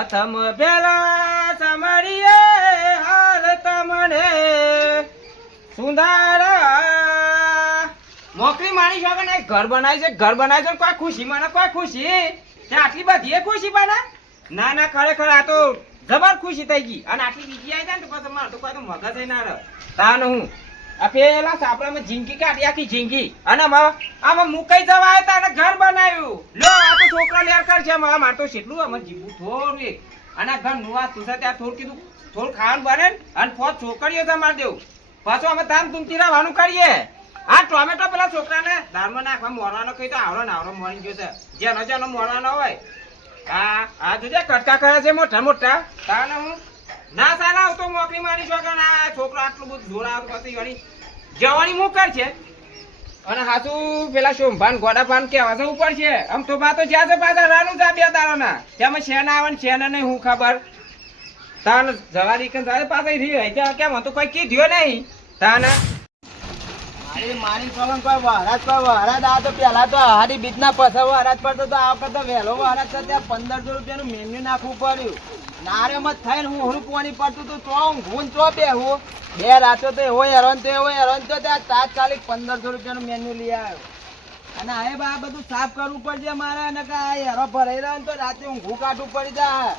પ્રથમ પેલા સમરીએ હાલ તમને સુંદરા મોકલી માણી છો કે નહીં ઘર બનાવી છે કોઈ ખુશી મને કોઈ ખુશી તે આટલી બધી ખુશી બને ના ના ખરેખર આ તો જબર ખુશી થઈ ગઈ અને આટલી બીજી આવી જાય ને તો પછી મારે તો કોઈ તો મગજ ના રહે તાન હું આ પેલા સાપડામાં જિંદગી કાઢી આખી જિંદગી અને આમાં મુકાઈ જવા આવ્યા અને ઘર બનાવ્યું લો આ તો છોકરા લેર કર છે મારે તો કેટલું અમે જીવું થોડું એક અને ઘર નુવા તુસા ત્યાં થોડું કીધું થોડું ખાવાનું બને અને ફોજ છોકરીઓ તો મારી દેવું પાછું અમે ધામ તુમતી રહેવાનું કરીએ આ ટોમેટો પેલા છોકરાને દાળમાં નાખવા મોરવાનો કઈ તો આવડો ને આવડો મળી ગયો છે જેનો મોરવાનો હોય આ જોજે કટકા કરે છે મોટા મોટા તાને હું ના સાલા હું તો મોકલી મારી છો કે ના છોકરો આટલું બધું જોડાવ પછી વળી જવાની મુકર છે અને હાસુ પેલા શોભાન ગોડાપાન કેવા છે ઉપર છે આમ તો બા તો જ્યાં છે પાછા રાનું જા બે તારાના તેમાં શેના આવે ને શેના નહીં હું ખબર તાન જવારી કે જાય પાછા રહી કેમ હતું કોઈ કીધું નહીં તાને મારી સોલન કોઈ વહરાજ આ તો પેલા તો હારી બીજ ના પછા વહરાજ પડતો તો આ વખત વહેલો વહરાજ તો ત્યાં 1500 રૂપિયાનું મેન્યુ નાખવું પડ્યું નારે મત થઈને હું પાણી પડતું હતું તો હું ચો બેહું બે રાતો તો એવો હેરાન તો ત્યાં તાત્કાલિક 1500 રૂપિયાનું મેન્યુ લઈ આવ્યો અને હવે આ બધું સાફ કરવું પડશે મારે અને હેરો ભરાઈ રહ્યો તો રાતે ઊંઘું કાઢવું પડી જાય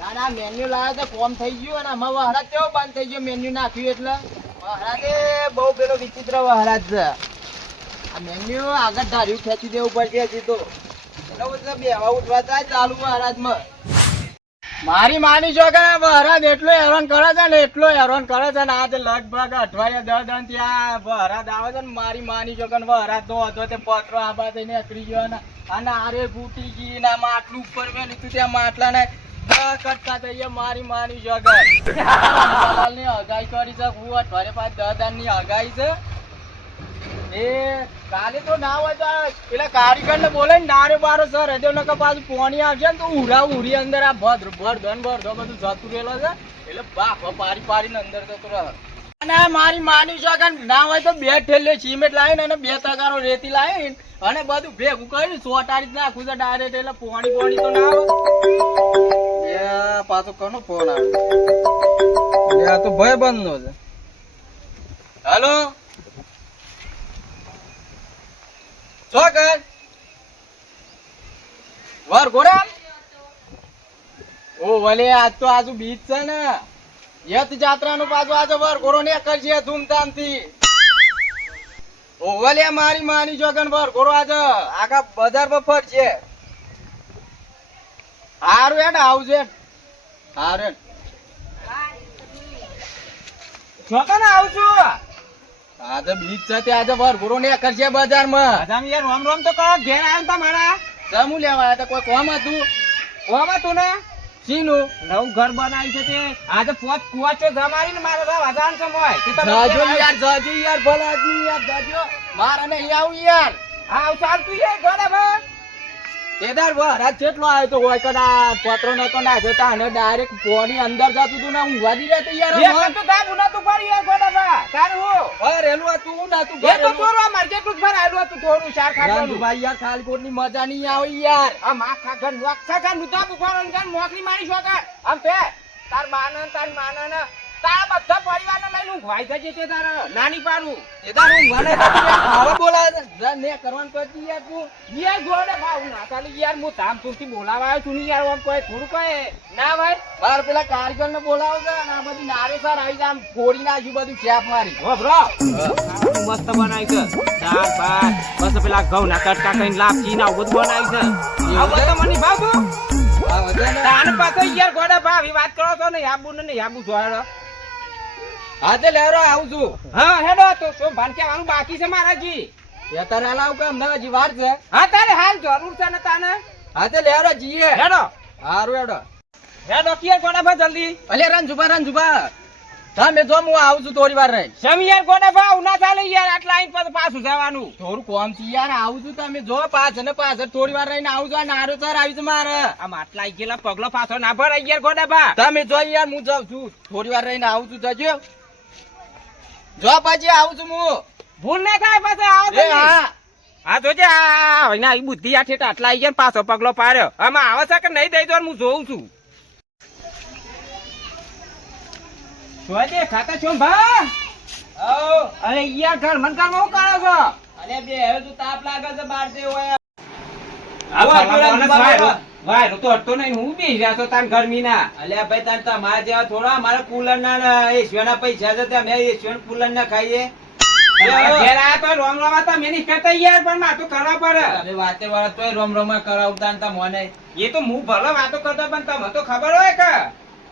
ના મેન્યુ લાવ્યો તો કોમ થઈ ગયું અને આમાં વહરાજ કેવો બંધ થઈ ગયો મેન્યુ નાખ્યું એટલે વહરાજે બહુ પેલો વિચિત્ર વહરાજ છે આ મેન્યુ આગળ ધાર્યું ખેંચી દેવું પડશે હજી તો એટલે બેવા ઉઠવા થાય ચાલુ વહરાજમાં મારી માની છો કે વહરાજ એટલો હેરાન કરે છે ને આજે લગભગ અઠવાડિયા 10 દિન ત્યાં વહરાજ આવે છે ને મારી માની છો કે વહરાજ નો હતો તે પત્રો આબા થઈને નીકળી ગયો ને અને આરે ફૂટી ગઈ ને માટલું ઉપર મેં લીધું ત્યાં માટલા ને કટકા થઈએ મારી માની છો કે ની હગાઈ કરી છે હું અઠવાડિયે 5 10 દિન ની હગાઈ છે એ કાલે તો ના હોય તો પેલા કારીગર ને બોલે ને નારે બારો સર હજુ ને પાછું પોણી આવશે ને તો ઉરી અંદર આ બધું જતું રહેલો છે એટલે બાપ પાડીને અંદર જતો રહે અને મારી માની છો કે ના હોય તો 2 ઠેલે સિમેન્ટ લાવીને અને 2 તગારો રેતી લાવીને અને બધું ભેગું કરીને સોટાડી નાખું છે ડાયરેક્ટ એટલે પોણી તો ના આવે પાછો કોનો ફોન આવે આ તો ભય બંધ નો છે હાલો શું કર વર ગોરા ઓ ભલે આજ તો આજુ બીજ છે ને યત જાત્રા નું પાછું આજે વર ગોરો ને કરશે ધૂમધામ થી ઓ ભલે મારી માની જોગન વર ગોરો આજે આખા બજાર પર ફરશે હારું હેડ આવજે હારું છોકરા ને આવજો આજે બીજ છે આજે વર ગોરો ને કરશે બજાર માં યાર રોમ રોમ તો કહો ઘેર આવ્યા તા મારા જમું લેવા આવ્યા તા કોઈ કોમ હતું ને સીનું નવું ઘર બનાવ્યું છે તે આજે પોચ કુવાચો જમાડી ને મારે વધાન છે મોય જાજો યાર ભલા આદમી યાર જાજો મારે નહીં આવું યાર આવ ચાલતું યાર ગોડા બા તેદાર વહરાજ જેટલો આવ્યો તો હોય કદા પત્રો નતો નાખ્યો તા અને ડાયરેક્ટ પોણી અંદર જતું તું ને હું વાદી રહેતો યાર એ તો તા ગુના તો પડી યાર ગોડા બા તારું હો રેલું હતું ના તું એ તો તોરો માર્કેટ નું ભર આલું હતું થોડું શાર ખાવાનું ભાઈ યાર ખાલકોટ ની મજા નહીં આવે યાર આ મા ખાગન વખા ખાન નુતા બુખારન જાન મોકલી મારી છો કા આમ તે તાર માના તારા બધા પરિવાર ને લઈને ઊંઘવાઈ જજે તે તાર નાની પાડું એ તાર ઊંઘવાને આવા બોલાવે છે ને કરવાનું કરતી યાર તું યાર ગોડે ભાવ ના ચાલી યાર હું ધામ તુમથી બોલાવા આવ્યો છું ને યાર આમ કોઈ થોડું કહે ના ભાઈ બાર પેલા કારીગર ને બોલાવો છે અને આ બધી નારે સર આવી આમ ફોડી નાખ્યું બધું ચેપ મારી હો બ્રો મસ્ત બનાવી છે દાળ ભાત બસ પેલા ઘઉં ના કટકા કઈને લાપસી ના બધું બનાવી છે આ બધું મને ભાવ તું આ વધે તાન પાછો યાર ગોડે ભાવ ઈ વાત કરો છો ને આબુ ને આબુ જોડો હા તે લેરો આવું છું હા હેડો તો શું ભાન કેવાનું બાકી છે મારાજી એ તારે લાવ કે અમદાવાદ જી વાર છે હા તારે હાલ જરૂર છે ને તાને હા તે લેરો જીએ હેડો હારું હેડો કિયા ગોડા ભાઈ જલ્દી અલે રંજુબા તમે જો હું આવું છું થોડી વાર રહી સમી યાર ગોડા ભાઈ ઉના ચાલે યાર આટલા આઈન પછી પાછું જવાનું થોડું કોમ થી યાર આવું છું તમે જો પાછળ થોડી વાર રહીને આવું છું નારો સર આવી છે મારે આમ આટલા આઈ ગયેલા પગલો પાછો ના ભરાઈ યાર ગોડા ભાઈ તમે જો યાર હું જાઉં છું થોડી વાર રહીને આવું છું જજો જો પછી આવું છું હું ભૂલ ના થાય પાછો આવો તો હા જોજે આ બુદ્ધિ આ ઠેઠ આટલા આઈ ગયા પાછો પગલો પાડ્યો આમાં આવે છે કે નહીં દઈ દો હું જોઉં છું જોજે ખાતા છો ભા. આવ અરે યાર ઘર મન કામ હું કરો છો? અલે બે હવે તું તાપ લાગે છે બાર તે હોય આ વાહ, ફલાણા વાહ, વાયરો વાહ. વાયરો તો હટતો નહીં, હું બેસી રહ્યા છો તાન ગરમીના. અલ્યા ભાઈ તાર તમારા જેવા થોડા મારા કુલર ના એશિયાના પૈસા છે ત્યાં મેં એશિયન કુલર ના ખાઈએ તમારા ઘેર આયા તો રોમ રોમા તો મેં નહીં કરતા યાર, પણ માર તો કરવા પડે. તમે વાતે વાળા તોય રોમ રોમા કરાવતા ને તમને એ તો હું ભલે વાતો કરતો પણ તમને તો ખબર હોય કે.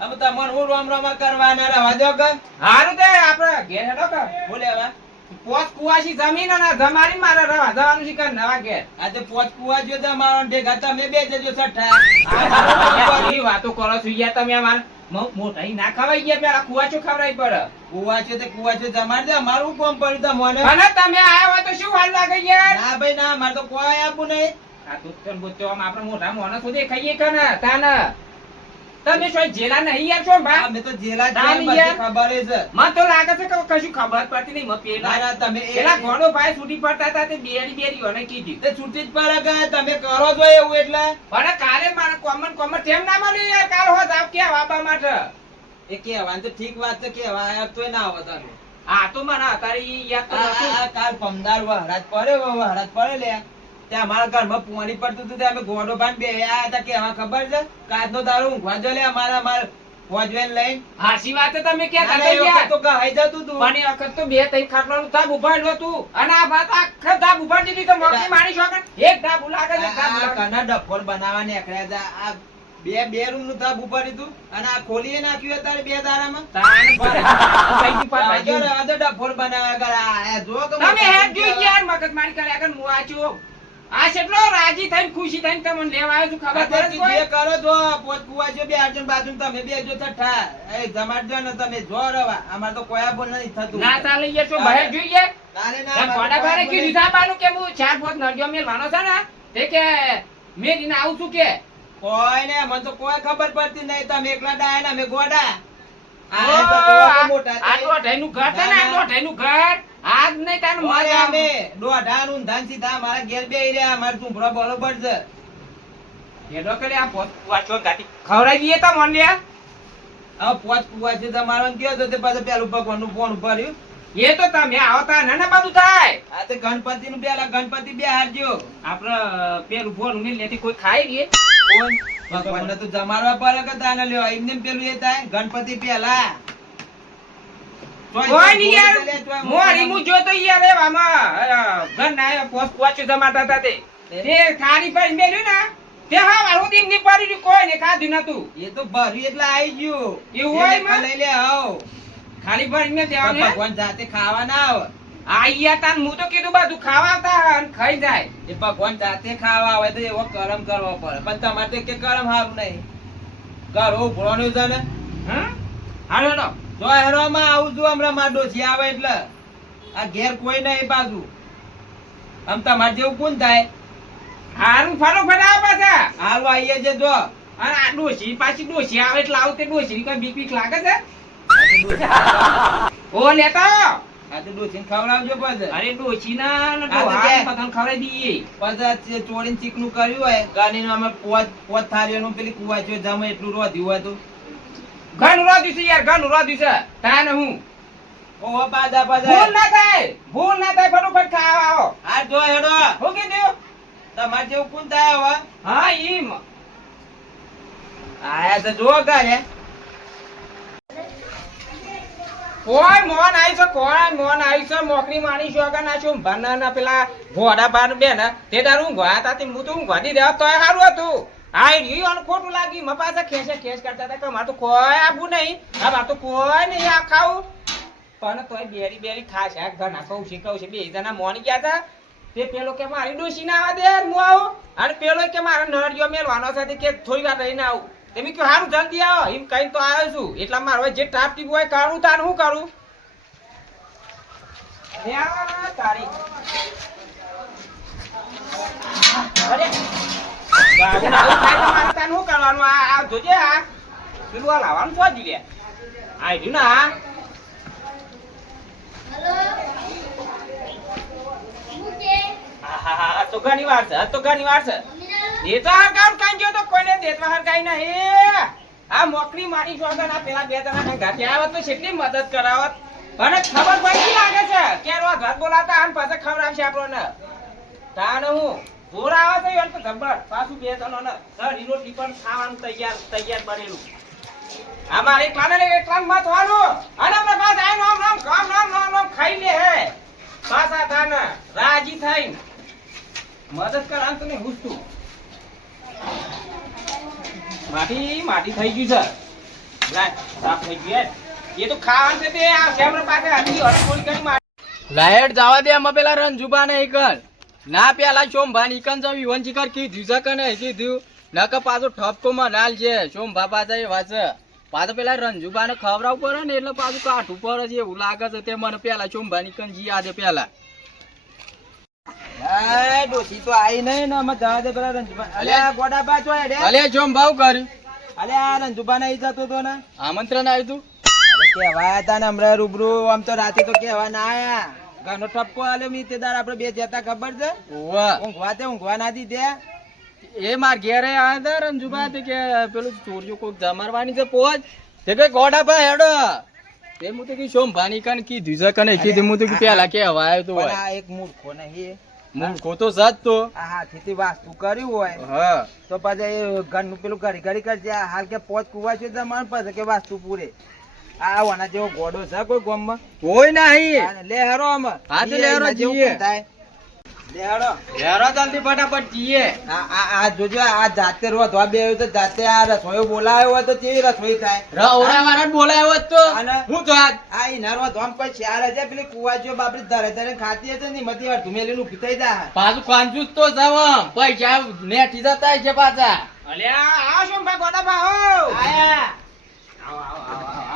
હવે તમને હું રોમ રોમા કરવાના રહેવા દો કે હારું તે આપણે ઘેર હેડો કે. હું લેવા પોચ કુવાસી જમીન અને જમારી મારે રવા જવાનું છે કે નવા ઘેર. આ તે પોચ કુવા જો તમારો ઢેગા તમે બે જજો સઠ્ઠા કેવી વાતો કરો છો યાર તમે અમાર મોટા ના ખવાઈ ગયા, પેલા કુવાચો ખવડાવી પડે. કુવા છે તે કુવા છે જમાડી દે અમારું કોમ પડ્યું તમને અને તમે આયા હોય તો શું વાર લાગે યાર? ના ભાઈ ના મારે તો કોઈ આપવું નહીં આ દુત્તર બુત્તો આમ આપણે મોટા માણસ સુધી ખાઈએ કે ને તાને. તમે શું જેલા નહીં યાર છો ભા? અમે તો જેલા ના, છે બધી યાર. ખબર છે મને તો લાગે છે કે કશું ખબર જ પડતી નહીં. મને ના ના પેલા તમે પેલા ઘોડો ભાઈ છૂટી પડતા હતા તે બેરી ઓને કીધી. તે છૂટી જ પડે કે તમે કરો છો એવું એટલે પણ કાલે મારે કોમન કેમ ના મળ્યું યાર? કાલ હોત આપ કે વાબા માટે. એ કહેવાનું તો ઠીક વાત છે કહેવાય તોય ના આવે તમે આ તો મને અત્યારે ઈ યાદ તો નતું. આ કાલ પમદાર વહરાજ પડે લે ત્યાં અમારા ઘરમાં પાણી પડતું હતું ત્યાં અમે ઘોડો બાંધ બે હતા કેવા ખબર છે કાચનો દારૂ ઊંઘવા જો લે અમારા ફોજવેન લઈને હાચી વાત છે તમે કહેતા ના, ના, હતા એ વખત યાર. તો કહાઈ જતું હતું પણ એ વખત તો બે ત્રણ ખાટલાનું ધાબ ઉભાડ્યું હતું અને આ વાત આખા ધાબ ઉભાડી દીધી તો મોટી માણી શોખન એક ધાબ ઉલાગે છે, એક ધાબ આ ઉલાગે. કના ડફોર બનાવવા નીકળ્યા હતા આ બે રૂમ નું ધાબ ઉપાડી હતું અને આ ખોલીએ નાખ્યું અત્યારે બે દાડામાં તાન પર કઈ દી પર વાગ્યું. આ તો ડફોર બનાવ્યા કરે આ જો કે તમે હેડ જોઈ યાર મગજમારી કર્યા કર હું આચો. આ કેટલો રાજી થઈને ખુશી થઈને તમને લેવા આવ્યો છું ખબર પડે છે કોઈ? જે કરો છો પોત કુવા છે બે અર્જુન બાજુ તમે બે જો છઠ્ઠા એ જમાડજો ને તમે જો રવા અમાર તો કોઈ આબો નહીં થતું ના ચાલે યાર છો બહાર જોઈ યાર. નારે ના ત્યાં ગોડા બારે કીધું સાબાનું કે હું ચાર પાંચ નળિયો મેલવાનો છે ને તે કે મેલીને આવું છું કે. કોઈ ને મને તો કોઈ ખબર પડતી નહીં તમે એકલા ડાયા ને અમે ગોડા ઓ, આ તો કેવા મોટા આ દોઢાઈનું ઘર છે ને, આ દોઢાઈનું ઘર. આજ નહીં તારું મોરે મજા અમે દોઢા નું ધાન સીધા મારા ઘેર બે રહ્યા અમારે ઝૂંપડો બરોબર છે હેડો કરે આ પોત વાંચો ગાતી ખવડાવી દઈએ તો મન લ્યા. હવે પોચ કુવા છે તમારો ને કયો તો તે પાછું પેલું ભગવાનનું ફોન ઉપાડ્યું એ તો તમે આવતા નાના બધું થાય. આ તે ગણપતિ નું પેલા ગણપતિ બે હારજો આપડે પેલું ફોન ઉમેર લેતી કોઈ ખાઈ લે. કોણ ભગવાન તો જમાડવા પડે કે તાને લ્યો એમને પેલું એ થાય ગણપતિ પેલા કોઈ નહીં યાર મોરી હું જોતો યાર એવામાં ઘર ના પોત વાંચો જમાતા હતા તે થાળી પર મેલ્યું ને તે હા મારું દિન ની પડી રહ્યું, કોઈ ને ખાધું નતું. એ તો ભર્યું એટલે આવી ગયું એવું હોય એને માં? લઈ લે આવ ખાલી ભરીને દેવાનું હે? ભગવાન જાતે ખાવા ના આવે આ યાર તાન હું તો કીધું બધું ખાવા આવતા અને ખાઈ જાય. એ ભગવાન જાતે ખાવા આવે તો એવો કરમ કરવો પડે પણ તમારે તો કે કરમ સારું નહીં ઘર ઉભરવાનું છે ને હા હાલો હેડો. જો હેરોમાં આવું છું હમણાં માર ડોસી આવે એટલે આ ઘેર કોઈ નહીં પાછું આમ તમારે જેવું કોણ થાય હારું ફટાફટ આવો પાછા. હાલ આવીએ છે જો અને આ ડોશી પાછી ડોશી આવે એટલે આવું તે ડોશી કોઈ બીક બીક લાગે છે? ઓ લેતા આ તો ડોસીને ખવડાવજો પછી અરે ડોશી ના આ તો કે- બધાને ખવડાવી દઈએ. પછી ચોરીને ચીકણું કર્યું હોય ગાડીનું અમે પોત થાળીઓનું પેલી કુવાચીઓ જમે એટલું રોધ્યું હોય તો ઘરનું રોધ્યું છે યાર, ઘરનું રોધ્યું છે. તાને હું ઓહો પાછા ભૂલ પાછા ના થાય, ભૂલ ના થાય, ફટાફટ ખાવા આવો. આ જો હેડો હું કીધું? તમારે જેવું કોણ થાય હવે હા ઈમ આયા તો જો કરે કોઈ મોન આવી છે, કોઈ મોન આવી છે. મોકરી માણી છો કે ના છું ભરના પેલા ઘોડા બાર બે ને તે તારું ઊંઘવા હતા તે હું તો ઊંઘવાની દેવા તોય સારું હતું. આ રહ્યું ખોટું લાગી મ પાછા ખેસ કરતા હતા કે મારે તો કોઈ આવું નહીં, આ મારે તો કોઈ નહીં આ ખાવું. પણ તોય બેરી ખાસ આ ઘરના કહું છે બે જણા મોની ગયા હતા. તે પેલો કે મારી ડોશી ના આવે દે હું આવું, અને પેલો કે મારા નળિયો મેલવાનો છે તે કે થોડી વાર રહીને આવું. તમે કહ્યું સારું જલ્દી આવો એમ કઈ તો આવ્યો છું. એટલા મારે હવે જે ટાપ ટીપ હોય કાઢું તાર શું કરું? તારી અરે બાબુ આવું થાય તો મારે તાર શું કરવાનું? આ જોજે આ પેલું આ લાવવાનું શોધી લે. આ રહ્યું ને આ આ તો ઘણી વાર છે, આ તો ઘણી વાર છે. દેતા હરકાવ કાઈ ગયો તો કોઈને દેતવા હરકાઈ નહીં. આ મોકરી મારી જોગન આ પેલા બે જણા ને ઘાટી આવત તો કેટલી મદદ કરાવત અને ખબર પડી લાગે છે કે આ ઘર બોલાતા આમ પાસે ખબર આવશે આપણને તાને હું જોર આવે તો યાર તો જબર પાછું બે જણો ને સર રોટલી પણ ખાવાનું તૈયાર બનેલું અમારે એક લાને એક લાન મત વાળું અને આપણે પાસ આય નામ નામ કામ નામ ખાઈ લે હે પાછા તાને રાજી થઈને મદદ કરાન તો ને હુસતું માટી થઈ ગયું છે લાય સાફ થઈ ગયું એ તો ખાવાનું છે તે આ શેમર પાસે હતી હરકોલ કરી માટી લાઈટ જવા દે અમે પેલા રંજુબા ને એકન ના પેલા સોમભા નીકન જવી વંચીકર કીધું છે કે નહીં કીધું નક પાછો ઠપકો માં નાલ છે સોમભા પાછા એ વાંચે પાછો પેલા રંજુબા ને ખવડાવવું પડે ને એટલે પાછું કાઠું પડે છે એવું લાગે છે તે મને પેલા સોમભા નીકન જી આજે પેલા ડોસી તો આઈ નહીં ને અમે જવા દે પેલા રંજુબા અલ્યા ગોડાબા તો હેડે અલ્યા સોમભા કર્યું અલ્યા રંજુબા ને જતો તો ને આમંત્રણ આવ્યું તું કેવા હતા ને હમણાં રૂબરૂ આમ તો રાતે તો કેવા ના આયા ઘરનો ઠપકો આલ્યો મીતેદાર આપણે બે જતા ખબર છે ઊંઘવા ના દીધે એ માર ઘેરે આયા હતા રંજુબા તે કે પેલું ચોરીઓ કોક જમારવાની છે પોજ તે કે ગોડાબા હેડો તે મુ તો કે સોમભાની કન કીધું છે કને કીધું મુ તો કે પેલા કેવા આવ્યો તો હોય આ એક મૂર્ખો નહીં મૂર્ખો તો સજ તો આ હાથીથી વાસ્તુ કર્યું હોય હા તો પછી ઘરનું પેલું ઘડી કરજે હાલ કે પોચ કુવા છે જમાન પાસે કે વાસ્તુ પૂરે આ વાના જેવો ગોડો છે કોઈ ગામમાં કોઈ નહીં લે હેરો આમ હા તો લે હેરો જીએ લે હેરો જલ્દી ફટાફટ જીએ આ જોજો આ જાતે રોધવા બે તો જાતે આ રસોઈ બોલાયો હોય તો કેવી રસોઈ થાય રવરા વાળા બોલાયો હોય તો હું તો આ ઇનારો ધોમ કોઈ ચાર હજાર પેલી કુવા જો બાપરી ધરે ખાતી હશે ને મતી વાર ધુમેલી નું ઉભી જાય પાછું કાંજુસ તો જાવ પૈસા નેઠી જતા છે પાછા અલ્યા આ શું ભાઈ ગોડા ભાવ આયા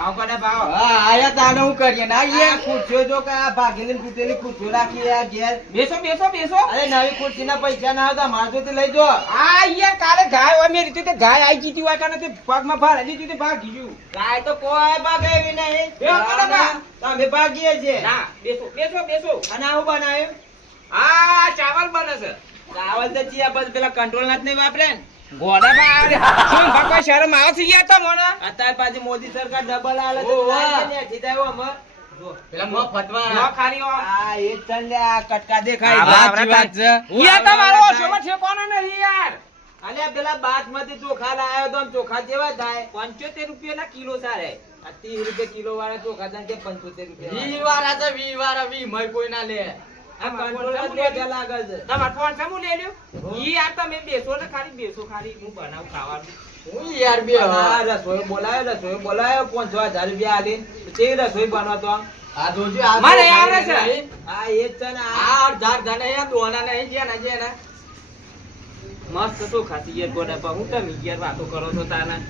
આવ ગોડા ભાવ હા આયા તાને હું કરીએ ના યાર ખુરશીઓ જો કે આ ભાગેલી ફૂટેલી ખુરશીઓ રાખી આ ઘેર બેસો અરે નવી ખુરશી ના પૈસા ના આવતા મારજો તે લઈ જો આ યાર કાલે ગાય હોય મેરી રીતે ગાય આઈ જીતી હોય કાને તે પગમાં ભાર દીધી તે ભાગી ગયું ગાય તો કોઈ ભાગે એવી નહીં બે ગોડા ભાવ તમે ભાગીએ છે ના બેસો અને આવું બનાવ્યું આ ચાવલ બને છે ચાવલ તો ચિયા બસ પેલા કંટ્રોલ ના જ નહીં વાપરે ને ગોડા શું ભગવાન શરમ આવે છે યાર તમને અત્યારે પાછી મોદી સરકાર ડબલ આલે તો ને ઠીદાયો અમર જો પેલા મો ફતવા મો ખાલી આ એ ચલ લે આ કટકા દેખાય વાત છે યાર તમારો શોમાં છે કોનો નહીં યાર અલ્યા પેલા બાસમતી ચોખા લાયો તો ચોખા જેવા થાય 75 રૂપિયા ના કિલો સારે આ 30 રૂપિયા કિલો વાળા ચોખા થાય કે 75 રૂપિયા 20 વાળા છે 20 વાળા 20 મય કોઈ ના લે આ કંટ્રોલ જ લાગે છે તમાર ફોન સમુ લે લ્યો ઈ આ તમે બેસો ને ખાલી હું બનાવ ખાવાનું હું યાર બે આ રસોઈ બોલાયો 5000 રૂપિયા આલી તે રસોઈ બનાવતો આ જોજો આ મારે આવે છે આ એક છે ને આ 8000 ધને આ દોના નહીં જેના મસ્ત તો ખાસી યાર ગોડા પા હું તમે યાર વાતો કરો છો તાના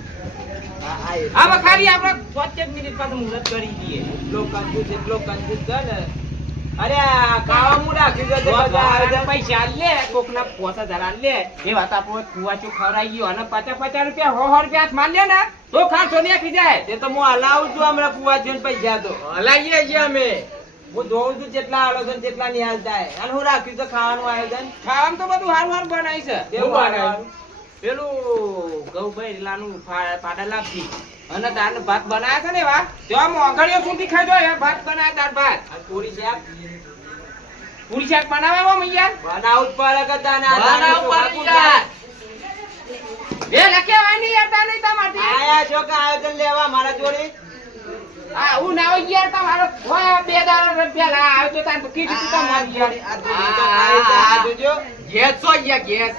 આ ખાલી આપણે 5 મિનિટ પાછું મુહૂર્ત કરી દઈએ એટલો કંજૂસ છે ને અરે ખાવા મુડા કીધું પૈસા લે કોકના 5000 લે એ વાત આપણો કુવાચો ખવરાઈ ગયો અને 50 રૂપિયા 100 રૂપિયા માન લે ને તો ખાસો ને ખી જાય તે તો હું હલાવું છું હમણાં કુવાચો ને પૈસા તો હલાઈએ છીએ અમે હું જોઉં છું જેટલા આલો છે જેટલા નિહાલ થાય અને હું રાખ્યું તો ખાવાનું આયોજન ખાવાનું તો બધું હારું બનાવી છે કેવું બનાવ્યું પેલું ગૌભાઈ લાનું પાડા લાગતી અને દાળ ભાત બનાયા છે ને વા તો મોગળીઓ સુધી ખાજો યાર ભાત બનાયા દાળ ભાત અને પૂરી શાક બનાવે વો મૈયા બનાવ ઉપર કે દાના બનાવ ઉપર યાર એ લખે આય નહીં યાર નહીં તમારથી આયા છો કે આયોજન લેવા મારા જોડે આ હું ના યાર તમારો 2000 રૂપિયા લા આવ્યો તો તાન કીધું તમારી યાર આ જોજો ગેસ છો યાર ગેસ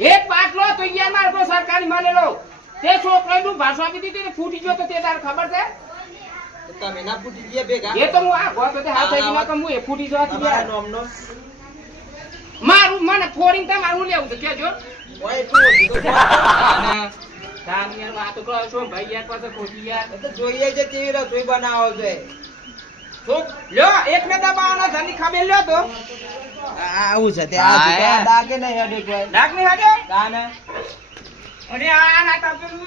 એક પાટલો તો યાર માર કો સરકારી માલેલો તે છોકરાનું ભાષા આપી દીધી ફૂટી ગયો તો તે તાર ખબર છે તમે ના ફૂટી ગયા ભેગા એ તો હું આ ગોતો તે હાથ આવી ના કે હું એ ફૂટી જવાથી યાર નોમનો મારું મને ફોરિંગ તા મારું લેવું તો કેજો ઓય તું તાન યાર વાતો કરો છો ભાઈ યાર પાસે ખોટી યાર તો જોઈએ છે કેવી રસોઈ બનાવો છે તો લ્યો એક મે દબાવવાનો જલ્દી ખાબે લ્યો તો આવું છે તે આ દાગે નહીં હડે કોઈ દાગ નહીં હડ્યો કાને અને આ ના તાપેલું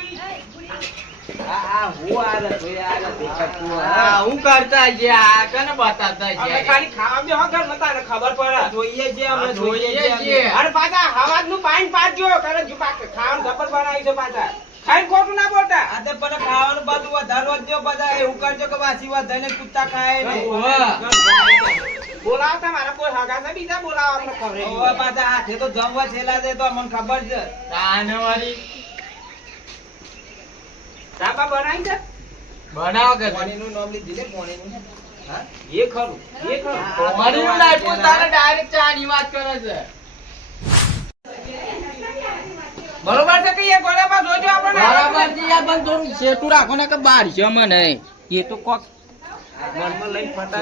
આ હું આ દેખાતું આ હું કરતા છે આ કને બતાતા છે અમે ખાલી ખાવા બે વગર નતા ને ખબર પડે જોઈએ છે અમે જોઈએ છે અને પાછા હવાજ નું પાણી પાડજો કારણ જો ખાવાનું જબર બનાવી છે પાછા ખાઈ ખોટું ના બોલતા. આ તે પણ ખાવાનું બધું વધારવા જ જો બધા એવું કરજો કે વાસી વધાઈને કૂતરા ખાય નહીં. બોલાવો તમારા કોઈ હગા છે બીજા બોલાવો આપણે ખબર ઓવે પાછા હાથે તો જમવા છેલ્લા દે તો અમને ખબર છે. ચાપા બનાવી છે બનાવો કે પાણીનું નામ લીધી લે પાણીનું. હા એ ખરું એ ખરું મરીનું લાઈ પોતાને ડાયરેક્ટ ચા ની વાત કરે છે. બરોબર છે કે એ ગોળામાં જોજો આપણે બરાબર છે યાર, પણ થોડું સેટું રાખો ને કે બાર છે મને. એ તો કોક મનમાં લઈને ફરતા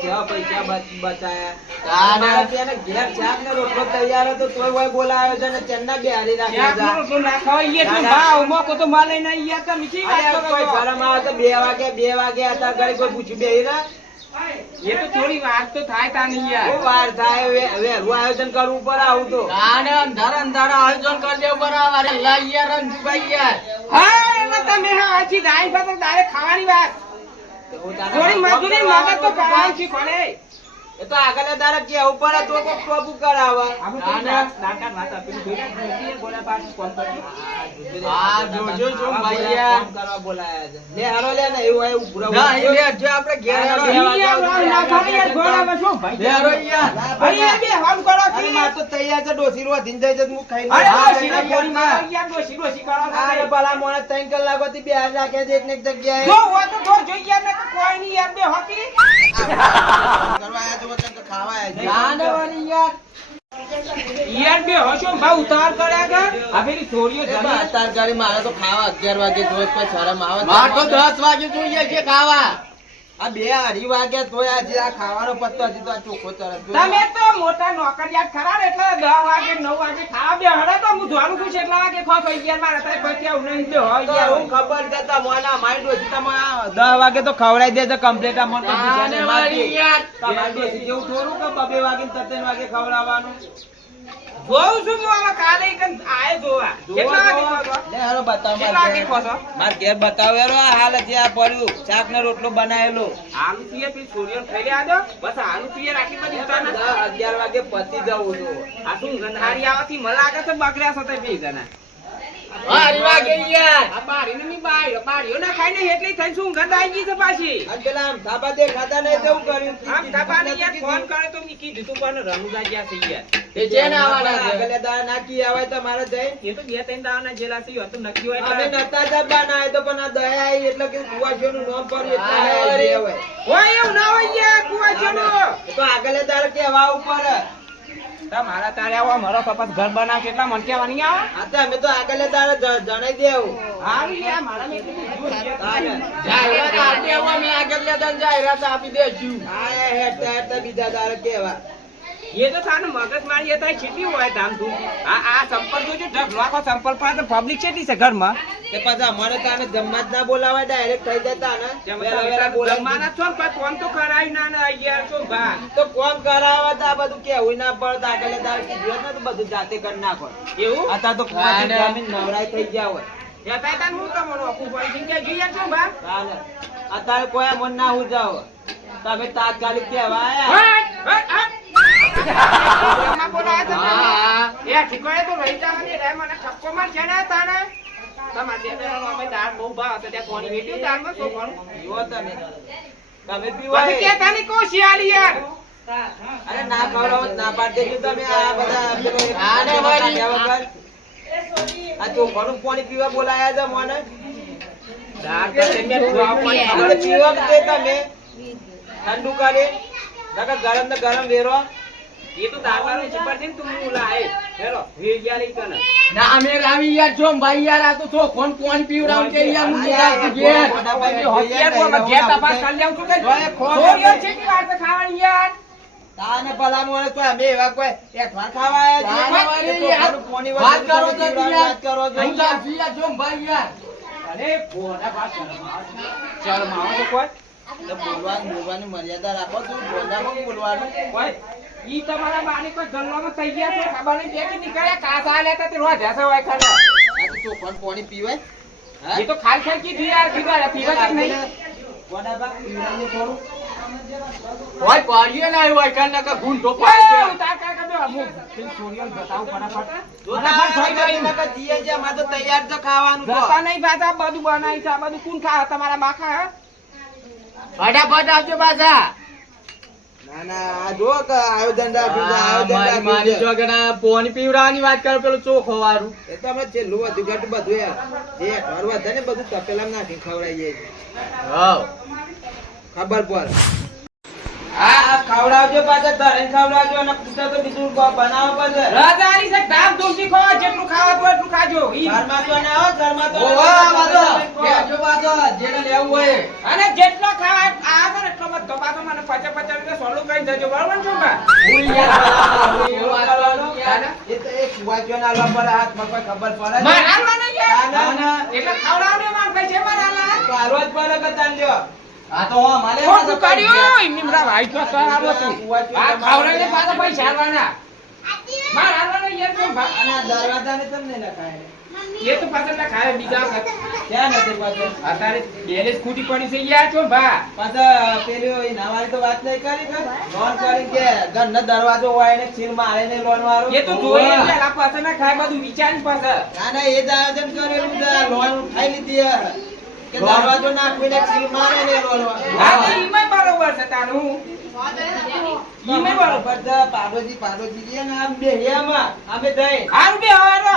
કેવા પૈસા બચાયા. તાને. અમારા ત્યાં ને ઘેર શાક ને રોટલો તૈયાર હતો તોય ઓય બોલાવ્યો છે ને ચેનના બેહારી રાખ્યા છે. ક્યાંક નો ના ખવાય એ તો ભાવ મોકો તો માલે નહીં યાર તમે કી વાત અરે કરો કોઈ છો? શરમ આવે તો 2 વાગે હતા ઘરે કોઈ પૂછ્યું બેહી રહ્યા. એ તો થોડી વાર તો થાય તા નહીં યાર બહુ વાર થાય વહેલું આયોજન કરવું પડે આવું તો. તાને અંધારા આયોજન કરી દેવું બરાબર. લાઈ યાર રંજુભાઈ યાર. હા એટલે તમે હા આછી દાઈ ફાતર ડાયરેક્ટ ખાવાની વાત થોડી મજૂરી મદદ તો કરવાની છે કોને એ તો આગળ તારે કેવું પડે તો કોક ટોપું કરાવે. દાંતા વાત આપેલું જોઈ ગોળા પાછી કોમ કરજો હા જોજો જો ભાઈ યાર. કામ કરવા બોલાયા છે. લે હાલો લે ને એવું હોય એવું ના ભૂરા એ લે જો આપણે ઘેર હા, હેડો. બે વાગે ના ખાલી યાર ગોળામાં શું ભાઈ લે હેડો યાર. અરે યાર બે હમ કરો અરે કે માર તો તૈયાર છે ડોસી રો ધીન જાય છે હું ખાઈ અરે લઉં. ડોશી ના ગોળી મારો યાર ડોશી કરો અરે ભલા મોણે 3 કલાકોથી બેહાર રાખે છે એક ને એક જગ્યાએ. જો હોય તો જો જોઈ યાર ને કોઈ નહીં યાર બે હોકી કરવા આયા છો વતન કે ખાવા આયા છો. તાને વાળી યાર. યાર બે હશો ભાવ ઉતાર કર્યા કે આ પેલી છોરીઓ એ જમી બા, અત્યાર ઘડી મારે તો ખાવા 11 વાગે જોઈ કોઈ શરમ આવે તો માર તો 10 વાગે જોઈએ છે ખાવા. આ 2-2:30 વાગ્યા તોય આજે આ ખાવાનો પત્તો હજી તો આ ચોખ્ખો તરત જો. તમે તો મોટા નોકરિયાત ખરા ને એટલે 10 વાગે 9 વાગે ખાવા બે હડે તો હું જોવાનું છું કેટલા વાગે ખો થઈ ગયા મારે તારે કોઈ કેવું નહીં બે હોય તો યાર હું ખબર છે તમને માઇન્ડ ડોસી તમે 10 વાગે તો ખવડાવી દેજો કમ્પ્લીટ આ મને તાને પૂછાને વાળી મારતી. યાર. તમારી ડોસી જેવું થોડું કે 2 વાગે ને 3 વાગે ખવડાવવાનું. જોઉં છું હું હવે કાલે ઈકન આયે જોવા કેટલા વાગે ખો છો? લે હાલો બતાવો કેટલા વાગે ખો છો? માર ઘેર બતાવો હેરો આ હાલ જે આ પડ્યું શાક ને રોટલો બનાવેલો. આલુ પીએ પેલી છોરીઓ ખાઈ રહ્યા દો બસ આલુ પીએ રાખી બધી ઉતાર ના 10-11 વાગે પતી જવું છું. આ શું ગંધારી આવતી મને લાગે છે બગડ્યા છો તે બે જણા 12 વાગે યાર. આ બારીને ની બારીઓ ના ખાઈને એટલી થઈ શું ગંધ આવી ગઈ છે પાછી અને પેલા આમ થાપા દેખાતા નહીં તેવું કર્યું. આમ દબાને યાર ફોન કરે તો મી કીધું તું પણ રમુજા ગયા છે યાર તે જેને આવવાના છે. આગળ દાડા નાખી આવે તો મારે જઈ એ તો બે ત્રણ દાવાના જેલા છે હતું નક્કી હોય અમે એટલે નતા જબ્બાના હોય તો પણ આ દયા આવી એટલે કે કુવાસીઓનું નામ પડ્યું એટલે હા, આયા અરે. જે હોય. હોય એવું ના હોય યાર કુવાચોનો એ તો આગળ દાડે કહેવા ઉપર તમારા તારે આવો મારો કપાસ ઘર બનાવ કેટલા મન કેવાની આવે આ તો અમે તો આગળ દાડે જણાઈ દેવું. હારું યાર મારા મેં કીધું તારે. જાહેરાત આપી આવો, અમે આગળ લેતા ને જાહેરાત આપી દેશું. આયા હેઠતા હેઠતા બીજા દાડે કહેવા. એ તો સાનું મગજ મારી હતા કેટલી હોય ધામધૂમ આ સંપલ જોજો ઢગલો આખો સંપલ પાસે પબ્લિક કેટલી છે ઘરમાં તે પાછા અમારે તો આને જમવા જ ના બોલાવાય ડાયરેક્ટ થઈ જતા ને વહેલા વહેલા બોલાવી જમવાના છો કોઈ ફોન તો કરાવી ના ને યાર શું ભા તો કોમ કરાવવા તો આ બધું કેવું ના પડે આગળ દાડે કીધું ને તો બધું જાતે કરી નાખો. એવું અત્યારે તો કુવાસી જમીન નવરાઈ થઈ ગયા હોય. જતા તા હું તમને ઓકું પડી છે જોઈએ છો ભા ચાલે. અત્યારે કોઈ મન ના હું જાવ તમે તાત્કાલિક કહેવા આયા. પ્રોગ્રામમાં બોલાયા હતા હા. તમે? એ ઠીકોએ તો રહી જવાની રે મને ઠપકો માર છે ને તાને તમારે ત્યાં અમે દાળ બહુ ભાવ હતો ત્યાં કોણી વેટ્યું દાળમાં શું કોણ પીવો તમે તમે પીવો પછી એ. કે તાની કોશિયાલી યાર અરે ના ખવડાવો તો ના પાડી દેજો તમે આ બધા પેલો એક આને વાળી. કાઢ્યા વગર. આ ચોખાનું પાણી પીવા બોલાયા છે મને. દાળ તો તેમને ખવાવ પણ આપણે પીવા જ દે તમે ઠંડુ કરી નકર ગરમ ને ગરમ વેરો. એ તો દાળવાળું ચીપર છે ને તું લાય હેલો વેગ્યારી કને ના અમે રાવી યાર છો ભાઈ યાર, આ તો છો કોણ કોણ પીવડાવ કે યાર હું જાઉં ઘેર. હોતિયાર કો અમે ઘેર તપાસ કરી લેવું છું કે છોરીઓ છે કે વાર તો ખાવાની યાર તાને ભલા મોણે કોઈ અમે એવા કોઈ એકવાર ખાવા આયા તાને છીએ. વાળી એ યાર. ચોખાનું પાણી વાત વગર કરો તો પીવડાવે, યાર. વાત કરો તો. હું જાઉં યાર છો ભાઈ યાર. અરે બોડા બા શરમ આવે તો કોઈ તો બોલવાની મર્યાદા રાખો છો. બોલવામાં બોલવાનું. કોઈ ઈ તમારા બાની કોઈ ગલ્લામાં થઈ ગયા છે ખબર નહીં કે નીકળ્યા કાસા લેતા તે રોજ હસે હોય ખાના આ તો ચોખાનું પાણી પીવાય. હા? એ તો ખાલ ખાલ કી દી યાર પીવા પીવા છે કે નહીં વડાપાવ પીવડાવીએ થોડું. હોય પાડીએ ના હોય કાન નકા ગુંઠો ઓય, પાડી ઉતાર કર કે બે અમુક પેલી છોડીઓને બતાવું ફટાફટ. જોતા ફટાફટ થઈ ગયું. નકર જીએ છે, અમારે તો તૈયાર છે ખાવાનું તો. જતા નહીં પાછા, બધું બનાવી છે, આ બધું કોણ ખાય? તમારા બા ખાય? ફટાફટ આવજો પાછા. ના ના આ જો કે આયોજન રાખ્યું છે, આયોજન રાખ્યું મારી છે. જોગના પોણી પીવડાવવાની વાત કરો, પેલું ચોખો વાળું. એ તો અમે છેલ્લું હતું ઘટું બધું યાર. જે ઘર વધે ને બધું તપેલામાં નાખી ખવડાવીએ છીએ. હવ. ખબર પડે. આ ખવડાવજો પાછા ધરીને ખવડાવજો અને પૂછો તો બીજું બનાવો પડશે. રજાની છે, ધામધૂમથી ખો, જેટલું ખાવાતું હોય એટલું ખાજો. ઘરમાં તો ના હો, ઘરમાં તો ઓવા પાછો. કહેજો પાછો, જેને લેવું હોય. અને જેટલો ખાવાય આ તો ને એટલો બધો પાછો મને 50 રૂપિયા સોલું કરી દેજો, બરોબર ને છોકરા? હું યાર, એવું વાત કરો યાર. એ તો એક વાંચ્યો ના લો પર હાથમાં કોઈ ખબર પડે મારે હાલવા નહીં યાર. ના, ના. એટલે ખવડાવને માર ભાઈ છે મારે હાલવાના. તો હાલવા જ પડે કે તાન લ્યો. આ તો હો, મારે ખોટું કર્યું, એમની બધા ભાઈ તો હાલવા તું. આ ખવડાવીને પાછા પૈસા હાલવાના. મારે હાલવાના યાર કેમ ભા? અને આ દરવાજાને તમને લખાય. એ તો પાછળ ના ખાય બીજા વખત. ક્યાં નથી પાછળ? અત્યારે બેલેજ ખૂટી પડી છે યાર છો ભા. પાછા પેલી ઓય નાવાની તો વાત નહીં કરી કે લોન કરી કે ઘરનો દરવાજો હોય ને સીલ મારે ને લોન વાળું. એ તો જોઈએ ને પેલા પાછળ ના ખાય બધું વિચારી પાછળ. ના ના એ જ આયોજન કરેલું છે. લોન ઉઠાઈ લીધી હે. કે દરવાજો નાખીને સીલ મારે ને લોન વાળું. હા તો ઈમાંય બરોબર છે તારું. ઈમાંય બરોબર. બરોબર છે. પાડોશી છે ને આમ બે હેમાં અમે દઈ હારું બે હવે રો.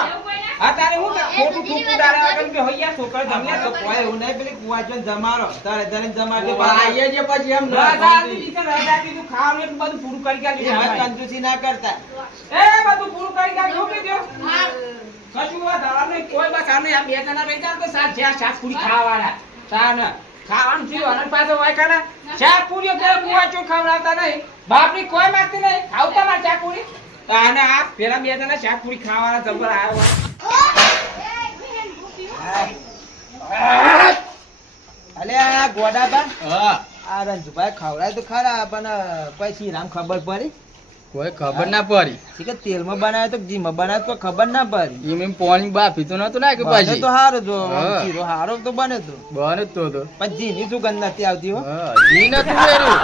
અત્યારે હું કે ખોટું ખોટું ડાળે આગળ કે હૈયા છોકરા જમ્યા તો તો કોઈ એવું નહીં પેલી કુવાચોને જમારો તારે ધરે જમાડે આઈએ છે પછી એમ ના રાજાની રીતે રાજાની તું ખાવાનું એટલું બધું પૂરું કરી એ ગયા વાત કંજૂસી ના કરતા. એ બધું પૂરું કરી ગયા ઠોકી દો. કશું વાત આવા નહીં, કોઈ બસ આ નહીં. આ બે જણા રહી જાય તો સાત જ્યાં શાક પૂરી ખાવાના સાન ખાવાનું થયું અને પાછો વાય કાઢા શાક પૂરીઓ કે મુવાચો ખવડાવતા નહીં. બાપની કોઈ માંગતી નહીં, ખાવતા માર શાક પૂરી. અને આ પેલા બે જણા શાક પૂરી ખાવાના જબર આવ્યા. અલે આ ગોડાબા હા, આ રંજુભાઈ ખવડાય તો ખરા પણ કોઈ શીરામ ખબર પડી કોઈ ખબર ના પડી. કે તેલમાં બનાવે તો ઘીમાં બનાવે તો ખબર ના પડી. એમ પોણી બાફી તો નતું નાખ્યું બને પાછી. તો હારો જો હા. શીરો હારો તો બને તો બને જ તો પણ ઘીની સુગંધ નથી આવતી હો. હા, ઘી નતું વેર્યું.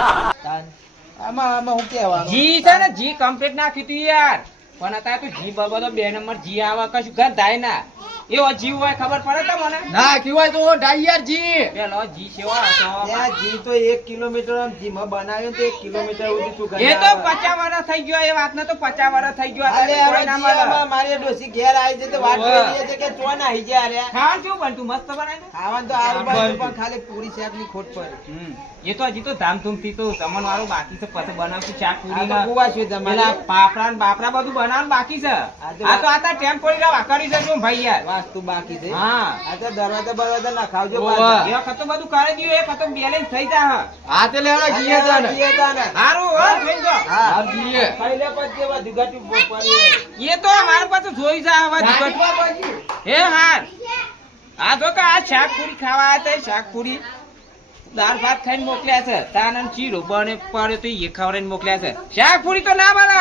આમાં હું કહેવાનું જી છે ને જી કમ્પ્લીટ નાખ્યું તું યાર. પણ અત્યારે તું જી બધો 2 નંબર જી આવે કશું ઘર થાય ના. એવો જીવ હોય ખબર પડે તમને? નાખ્યું હોય તો ઢાઈ યાર જી. પેલો જી સેવો હતો. ત્યાં ઘી તો 1 કિલોમીટર આમ ઘીમાં બનાવ્યું તો 1 કિલોમીટર સુધી સુગંધ એ તો આવે. 50 વર્ષ થઈ ગયો, એ વાતને તો 50 વર્ષ થઈ ગયો. અલે અત્યારે હવે કોઈ ના ઘી મળે. આમાં મારી ડોસી ઘેર આવી છે તો વાત ઓવે. કરી છે કે ચો નાહી ગયા રે. ખાવાનું કેવું બનતું? મસ્ત બનાવ્યું? ખાવાનું તો હારું બન્યું પણ ખાલી પૂરી શાકની ખોટ પડી. એ તો હજી તો ધામધૂમથી તો જમણ વાળું બાકી છે, પછી બનાવશું શાક આ પૂરી તો કુવાસી જમાડી. પેલા પાપડા ને બાપડા બધું બનાવવાનું બાકી છે. આ તો આતા ટેમ્પોરી રવા કરી છે શું ભાઈ યાર. વાસ્તુ બાકી છે. હા આ તો દરવાજા બરવાજા નખાવજો ઓવે. પાછા. એ વખત તો બધું કરી દીધું, એ વખત તો બેલેન્સ થઈ જા. હા તે લેવડા જીએ તો ને. જીએ તા ને. હારું હો જોઈ જો. હા. હા, જીએ. ખાઈ લે પછી કેવા દુગાટી પડી હોય. એ તો મારા પાસે જોઈ જા હવે નાખ્યું દુકાન. પછી. હે હાર આ જો કે આ શાક પૂરી ખાવા આવ્યા હતા, શાક પૂરી દાળ ભાત ખાઈને મોકલ્યા છે. તાને ચીરો બને પડે તો એ ખવડાવીને મોકલ્યા છે. શાક પૂરી તો ના બને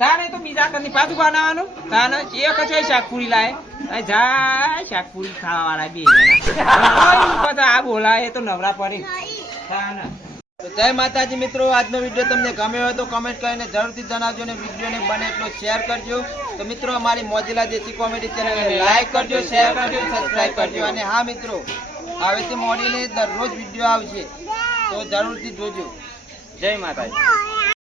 તાને તો બીજા કરની પાછું બનાવવાનું. તાને એક જ હોય શાક પૂરી લાય આ જા શાક પૂરી ખાવા વાળા બે જણા. પછી આ બોલાય એ તો નવરા પડી તાને. તો જય માતાજી મિત્રો, આજનો વિડીયો તમને ગમ્યો હોય તો કમેન્ટ કરીને જરૂરથી જણાવજો અને વિડીયોને બને એટલો શેર કરજો. તો મિત્રો અમારી મોજીલા દેશી કોમેડી ચેનલને લાઈક કરજો, શેર કરજો, સબસ્ક્રાઇબ કરજો. અને હા મિત્રો, હવેથી મોડીને દરરોજ વિડીયો આવશે તો જરૂરથી જોજો. જય માતાજી.